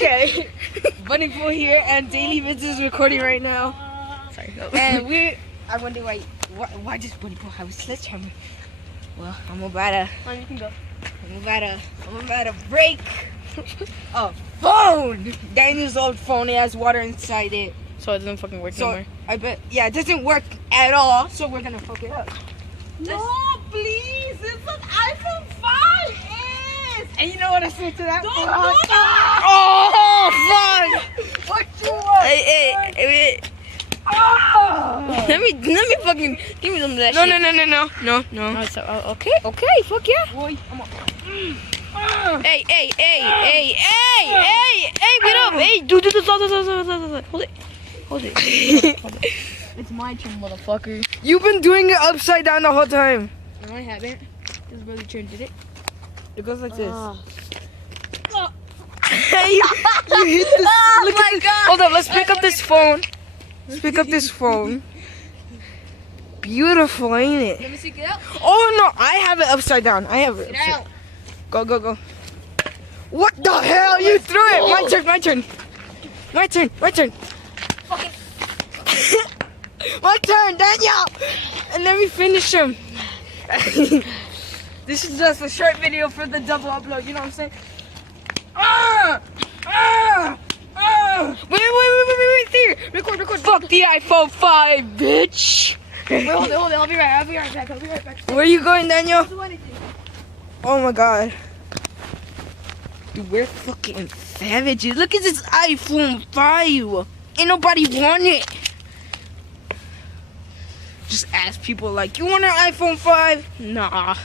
Okay. Bunny Pool here, and DAILYVIDS is recording right now. Sorry. No. And I wonder why does Bunny Pool have a sledgehammer? Well, I'm about to break a phone. Daniel's old phone. It has water inside it. So it doesn't fucking work anymore. I bet, yeah, it doesn't work at all. So we're gonna fuck it up. No, please. It's an iPhone 5S. And you know what I said to that? Don't do that. Oh, fuck! What you want? Hey. Oh. Let me fucking give me some of that No. shit. Okay, fuck yeah. Boy, I'm up. Hey, get up. Hey, dude, hold it. It's my turn, motherfucker. You've been doing it upside down the whole time. No, I haven't. This brother turn did it. It goes like this. Hey, you hit this. oh Look my at this. god. Hold up, let's pick up this phone. Beautiful, ain't it? Let me see, get out. Oh no, I have it upside down. I have it. Get out. Go. What the hell? You threw it. My turn. Fucking. My turn, Daniel. And let me finish him. This is just a short video for the double upload. You know what I'm saying? Wait. There. Record. Fuck the iPhone 5, bitch. Wait, hold it. I'll be right back. Where are you going, Daniel? Oh my god. Dude, we're fucking savages. Look at this iPhone 5. Ain't nobody want it. Just ask people like, you want an iPhone 5? Nah.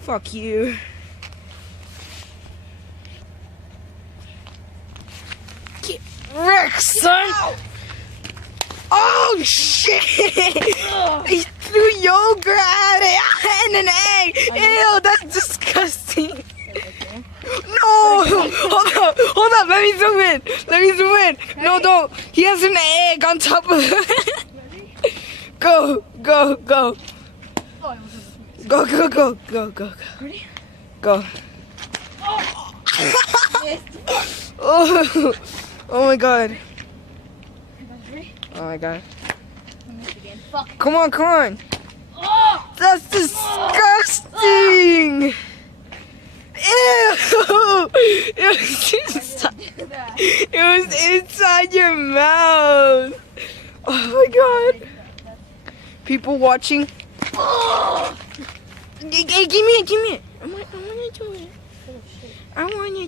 Fuck you. Get wrecked, son. Oh shit! He threw yogurt at it and an egg. Ew, that's disgusting. No! Hold up, let me zoom in. No, don't. He has an egg on top of it. Go. Go. Ready? Go. Oh my god. Oh my god. Come on. That's disgusting. Ew! It was inside your mouth. Oh my god. People watching. Hey, give me it. I want to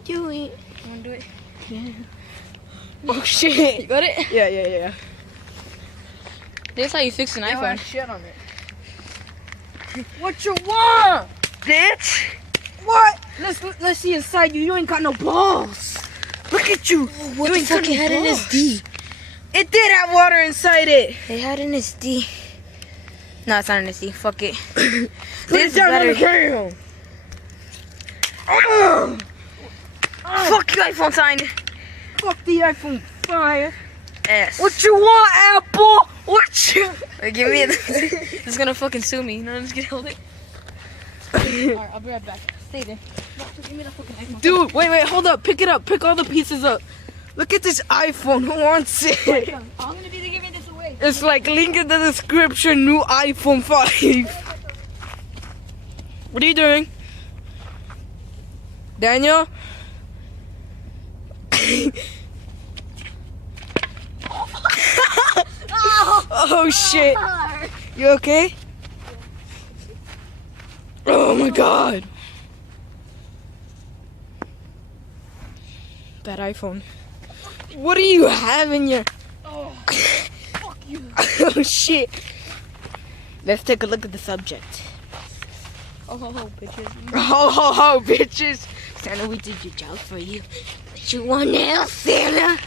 do it. You wanna do it? Yeah. Oh shit. You got it? Yeah. This is how you fix an iPhone. Shit on it. What you want, bitch? What? Let's see inside you. You ain't got no balls. Look at you. What the fuck? It had an SD. It did have water inside it. It had an SD. No, it's not an SD. Fuck it. Put it down on the ground. Fuck you, iPhone sign. Fuck the iPhone 5. Ass. What you want, Apple? What you? Wait, give me it. This is gonna fucking sue me. No, I'm just gonna hold it. Alright, I'll be right back. Stay there. No, just give me the fucking iPhone. Dude, wait, hold up. Pick it up. Pick all the pieces up. Look at this iPhone. Who wants it? I'm gonna be giving this away. It's like link in the description. New iPhone 5. What are you doing? Daniel? Oh shit. You okay? Oh my god. That iPhone. What do you have in your... Oh, fuck you. Oh shit. Let's take a look at the subject. Oh, bitches. Oh, bitches. Santa, we did your job for you. What you want now, Santa?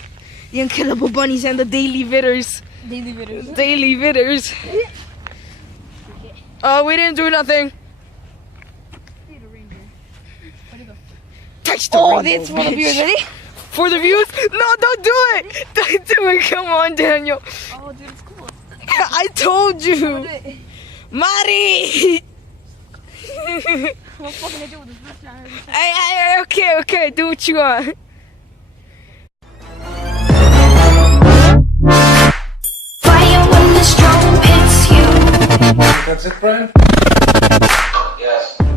The Unkillable Bunnies and the DAILYVIDS. DAILYVIDS. Oh, we didn't do nothing. Touch the rainbow, this one of yours, bitch. ready? For the views? No, don't do it. Don't do it. Come on, Daniel. Oh, dude, it's cool. I told you. Mari. What fucking I do with this? Okay, do what you want. That's it, Brian? Yes.